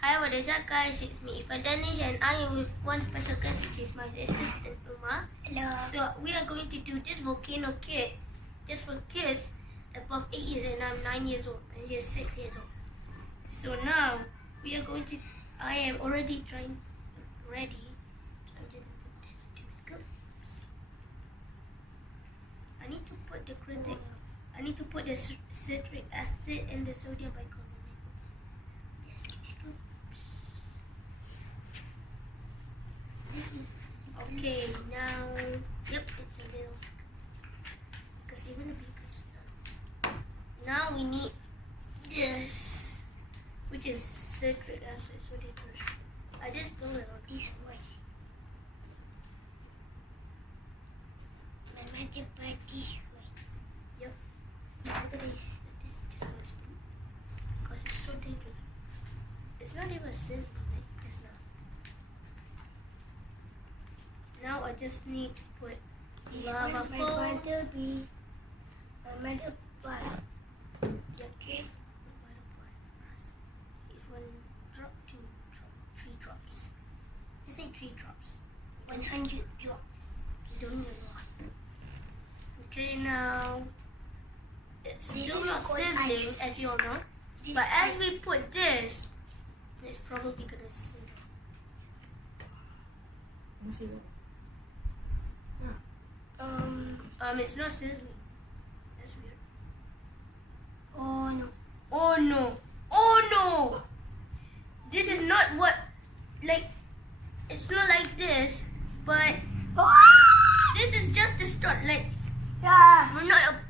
Hi, what is up, guys? It's me, Fadanish, and I am with one special guest, which is my assistant, Uma. Hello. So we are going to do this volcano kit just for kids above 8 years, and I'm 9 years old, and he's 6 years old. So now we are going to. I am already ready. I'm just gonna put this 2 scoops. I need to put the critic. I need to put the citric acid and the sodium bicarbonate. Just 2 scoops. Okay, now, yep, it's a little scoop. Because even the beaker's done. Now we need this, which is citric acid, sodium chloride. I just blow it on this way. My magic part this way. Yep. Look at this. This is just gonna spoon. Because it's so dangerous. It's not even sizzling like just now. Now I just need to put This lava one my flow. mother be my mother part. Okay. If 1 drop, 2 drop, 3 drops. Just say 3 drops. 100 drops. You don't need a lot. Okay, now it's This still is not called sizzling, ice. as you all know. This But as ice. we put this, it's probably gonna sizzle. Let's see what. It's not sizzling. That's weird. Oh no. Oh no! Oh no! This is not what, like, it's not like this, but this is just the start. Like, Yeah.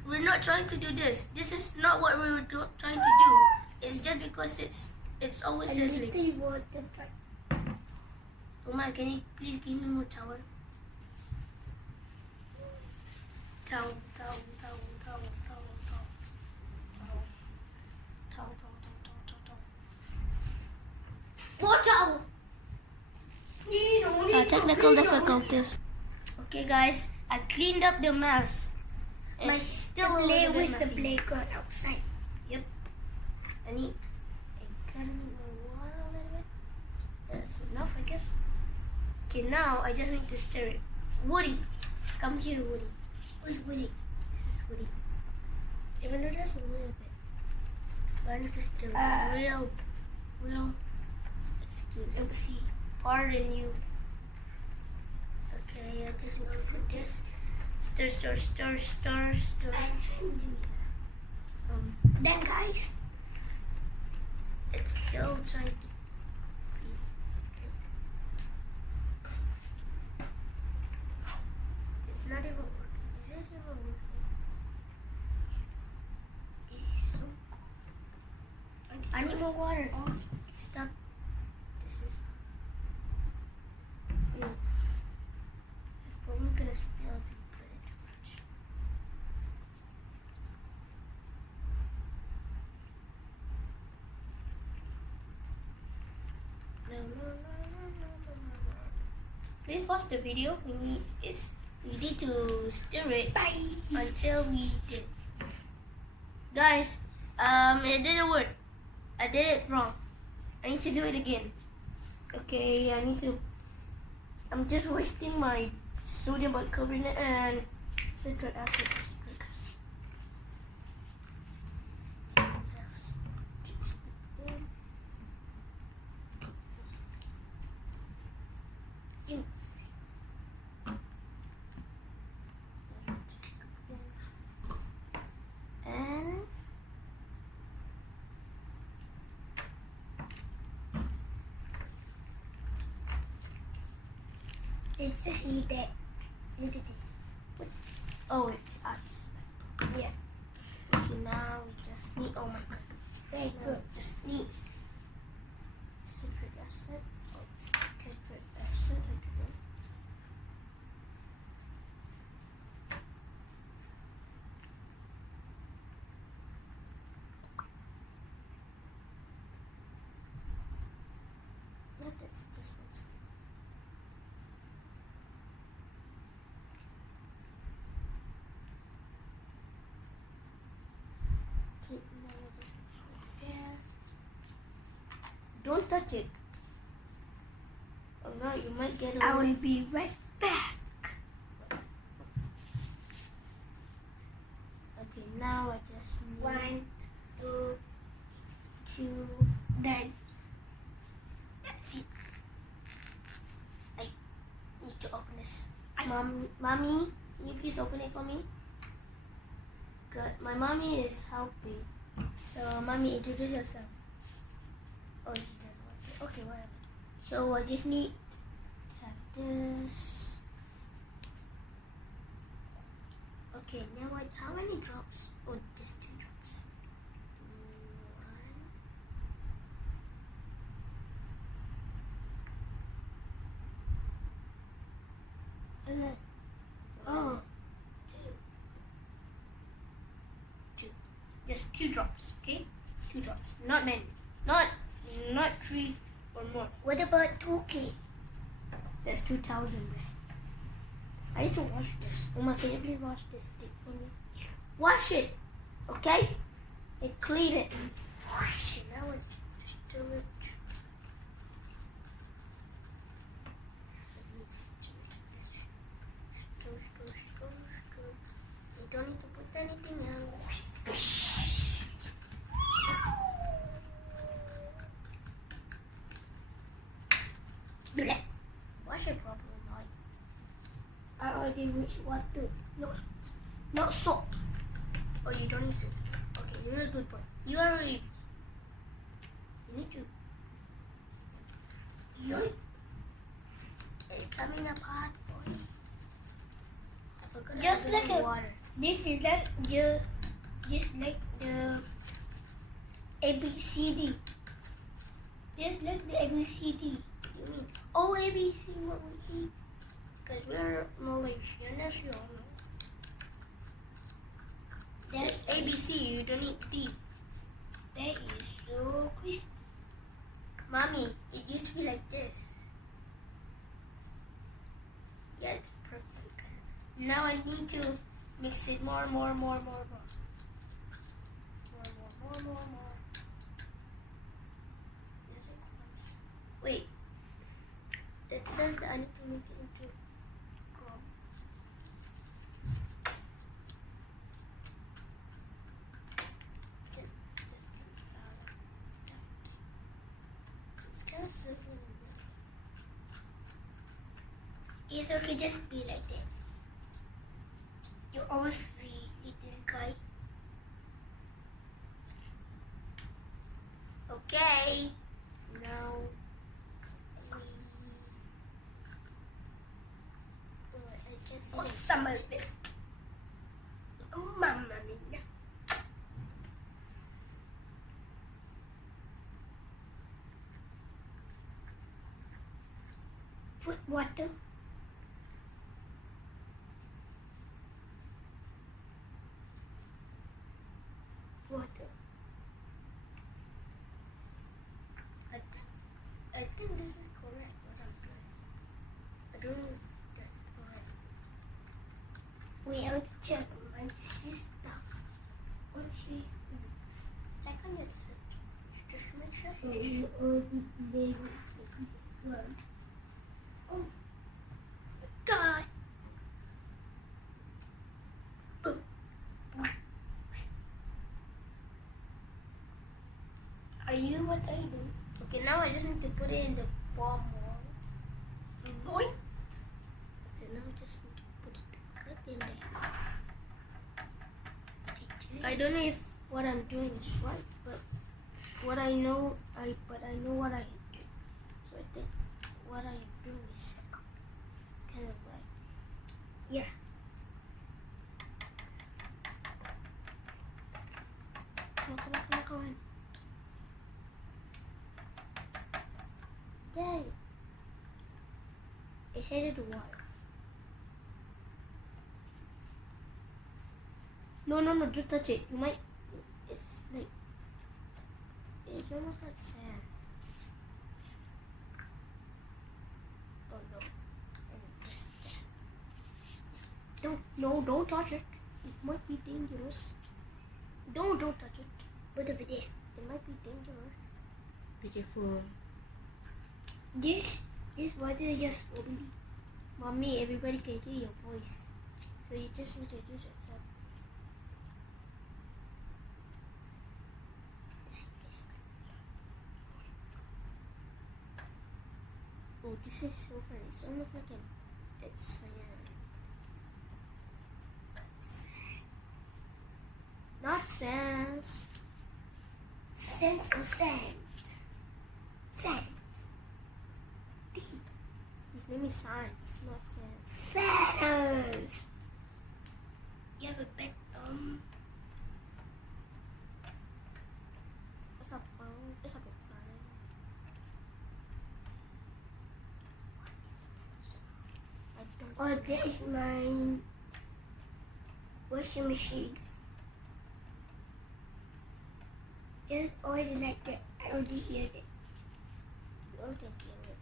we're not trying to do this. This is not what we were trying to do. It's just because it's always A sizzling. little water part. Oma, can you please give me more towel? Towel. More towel! Technical difficulties. Okay, guys, I cleaned up the mess. My It's sister still a play little bit with the messy. playground outside. Yep. I kind of need more water a little bit. That's enough, I guess. Okay, now I just need to stir it. Woody, come here, Woody. Who's Woody? This is Woody. Even though there's a little bit, but I need to stir it real. Excuse me. Pardon you. Okay, I just want to put this. Stir. Then guys, It's still trying to be. It's not even working. Is it even working? I need more water. Stop. This is. It's probably gonna spill if you put it too much. No. Please pause the video. We need to stir it until we did. Guys, it didn't work. I did it wrong. I need to do it again. Okay, I'm just wasting my sodium bicarbonate and citric acid. And they just need that. Look at this. oh, it's ice. Yeah. Okay, now we just need. Oh my god. Very good. Just need citric acid. Oh, citric acid. Okay. Yeah, that's just what's. Okay, now we're just put it there. Don't Don't touch it. Oh no, you might get I a will be right back. Okay, now I just need 1, 2, 2, then. That's it. I need to open this. Mommy, can you please open it for me? Good. My mommy is helping. So, mommy, introduce yourself. Oh, she doesn't want it. Okay, whatever. So, I just need to have this. Okay, now what? How many drops? Oh, just 2 drops. 1. Oh. 2. Just 2 drops, okay? 2 drops. Not many. Not 3 or more. What about 2K? That's 2,000, right? I need to wash this. Uma, can you please wash this stick for me? Wash it, okay? And clean it. Wash it. Now it's still it. You don't need to put anything else. Wash it properly, Mike. I already wish water. No, not soap. Oh, you don't need soap. Okay, you're a good boy. You already. You need to. It's coming apart for you. I forgot. Just I like got a- water. This is like just like the ABCD. Just like the ABCD. You mean oh ABC what we eat? Because we're Malaysian, as you all know. That's ABC. You don't need D. That is so crispy. Mommy, it used to be like this. Yeah, it's perfect. Now I need to mix it more. More. There's a crumbs. Wait. It says that I need to make it into crumb. It's kind of sizzling. It's okay, just be like that. You're always free, little guy. Okay. Now I can't see Put it. some of this. Mamma mia. Put water. Water. I think this is correct what I'm doing. I don't know if it's that correct. We have to check my sister. What she Check on your sister. Just make sure Oh God. Are you what I do? Okay, now I just need to put it in the bomb wall. Boy. Okay, now I just need to put it right in there. I don't know if what I'm doing is right, but what I know, I know what I am doing. So I think what I am doing is kind of right. Yeah. Come on. Dang. It hit the water. No, don't touch it. You might. It's like. It's almost like sand. Oh no. Don't touch it. It might be dangerous. Don't touch it. Put over there. It might be dangerous. Be careful. This water is just bubbly. Mommy, everybody can hear your voice. So you just introduce yourself. Oh, this is so funny. It's almost like it's not sense. Sense or sand? Sand. His name is Science, not Sense. Sand. You have a big thumb. It's a bone. It's a bone. Oh, that is my washing machine. Just always like that. I only hear it. You all can hear it.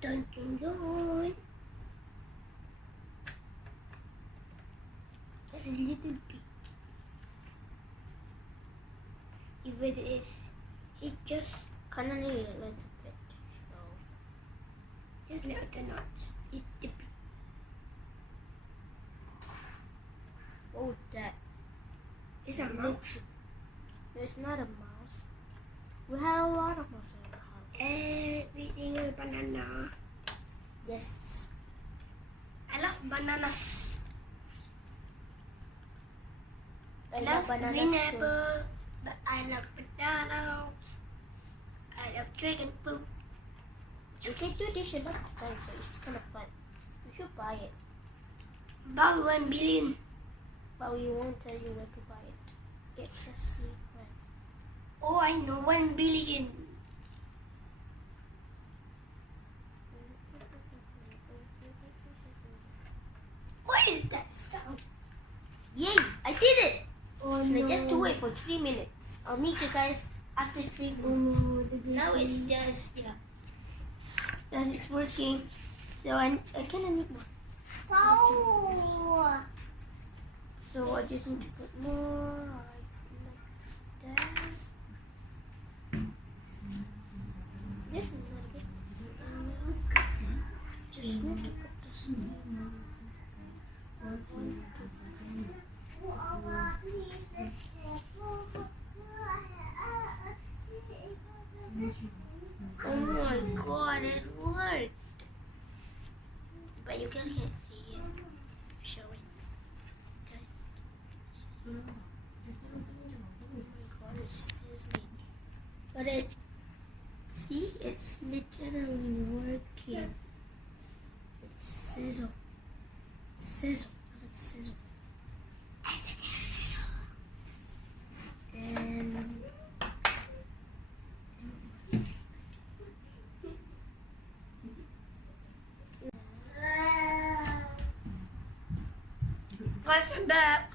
Dun dun dun. There's a little bit. If it is, it just Kind of need a little bit. So. just like the nuts. It's the bit. What was that? It's a mouse. There's not a mouse. We had a lot of mouse in the house. Everything is banana. Yes. I love bananas. I And love the bananas green too. apple, but I love bananas. I love dragon fruit. You can do this a lot of times, so it's kind of fun. You should buy it, About 1 billion. but we won't tell you where to buy it. It's a secret. Oh, I know 1 billion. What is that sound? Yay! I did it! Oh And I just do it for 3 minutes. I'll meet you guys after 3 Oh minutes. no, Now it's just, it's working. So I kind of need more. Wow. So I just need to put more like that. This one, not a bit. Just need to put this one. 1, 2, 3. Oh my god, it worked! But you can't see it. Show it. Guys. Oh my god, it's sizzling. But see, it's literally working. It's sizzle. Sizzle. It's sizzle. And Welcome back.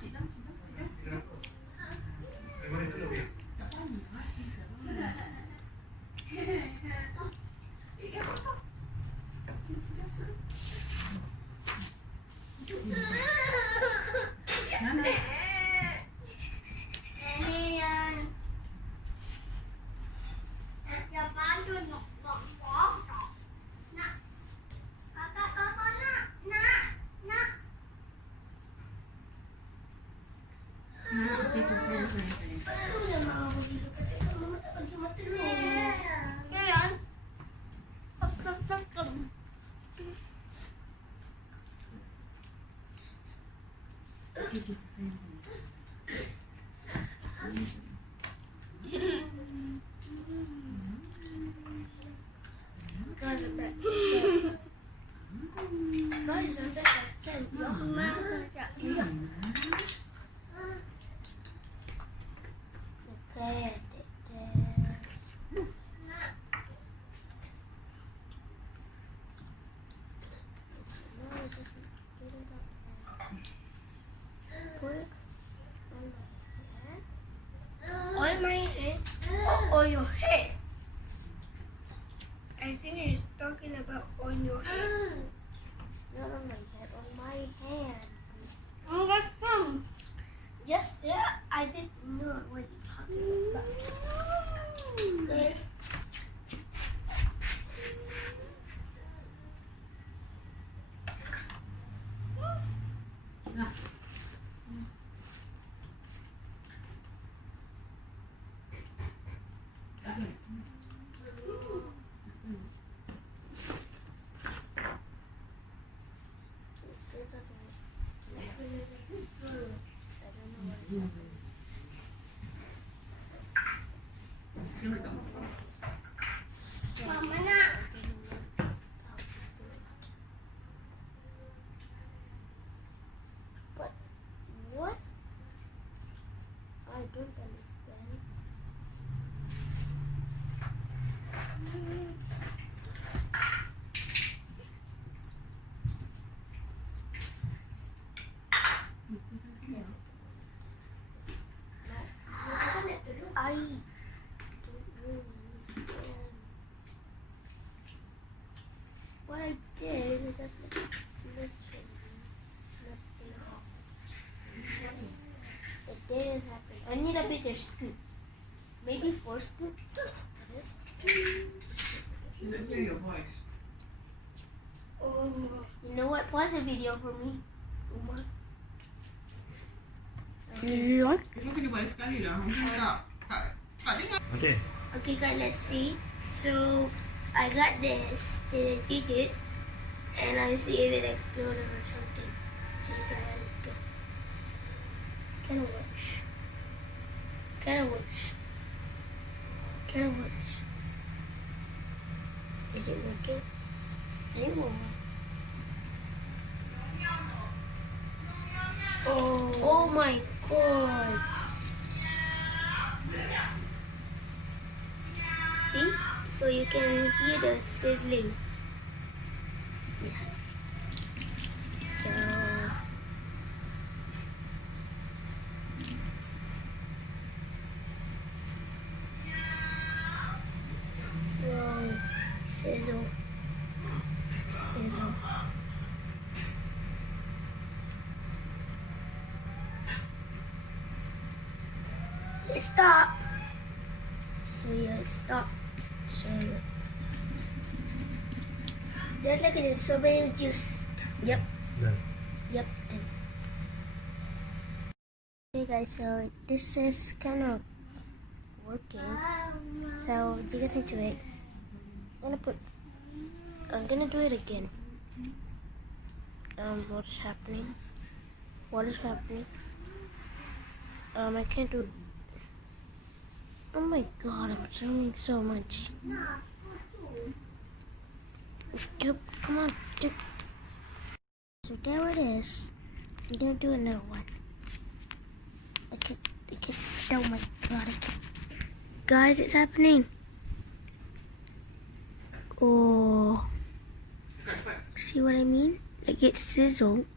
talking about on your head. Not on my head, on my hand. Oh, that's fun. Yes, yeah, I didn't know what you're talking about. Okay. Mama na. But what? I don't understand. I don't really understand. What I did is that literally nothing happened. It didn't happen. I need a bigger scoop. Maybe 4 scoops for this. You didn't hear your voice. Oh, You know what? Pause the video for me, Uma. what? Kita kena buat sekali lah. Mungkin tak dengar. Okay. Okay guys, let's see. So I got this, did I eat it, and I see if it exploded or something. So you can let it go. Kinda works. Kinda works. Kinda works. Is it working? Anymore. Oh my god. See? So you can hear the sizzling. Yeah. Whoa. Sizzle. Sizzle. Stop. So yeah, it stopped. So Just look at this strawberry juice. yep. Done. Yep. Okay guys, so this is kind of working. So you get into it. I'm gonna do it again. What is happening? What is happening? I can't do. Oh my god, I'm drowning so much. Yep, come on. So there it is. I'm gonna do another one. I can't, oh my god, I can't. Guys, it's happening. Oh, see what I mean? Like it sizzled.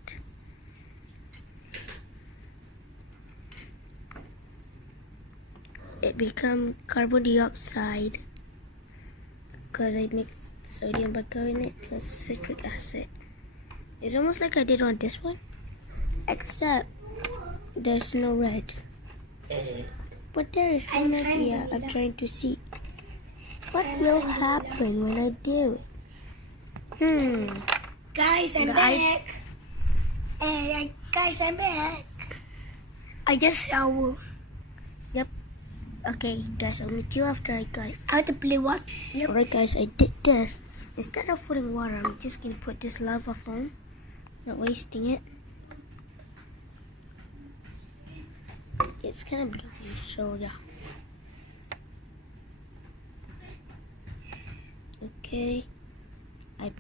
It become carbon dioxide because I mixed sodium bicarbonate plus citric acid. It's almost like I did on this one, except there's no red. But there is one idea I'm trying to see. What will happen when I do it? Guys, I'm back. Hey, guys, I'm back. I just showered. Okay, guys, I'll meet you after I got it. I have to play what? Yep. Alright, guys, I did this. Instead of putting water, I'm just gonna put this lava foam. Not wasting it. It's kind of blue, so yeah. Okay, I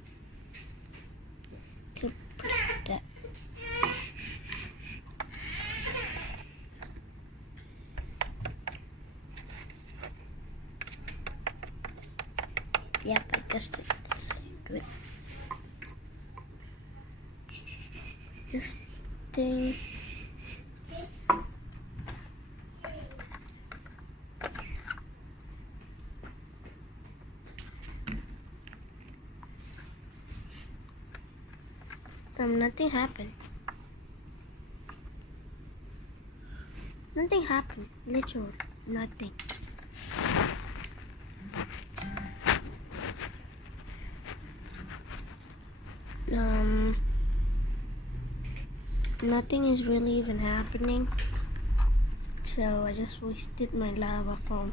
could put that. Yep, I guessed it. Good. Just thing. Nothing happened. Nothing happened. Literally, nothing. Nothing is really even happening. So I just wasted my lava phone.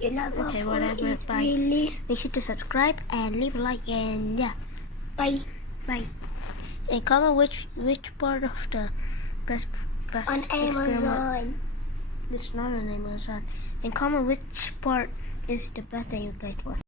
Your lava Okay, phone whatever. is Bye. really... Make sure to subscribe and leave a like, and yeah, Bye. bye. And comment which part of the best On experiment. Amazon. This is not on Amazon. And comment which part is the best that you guys want.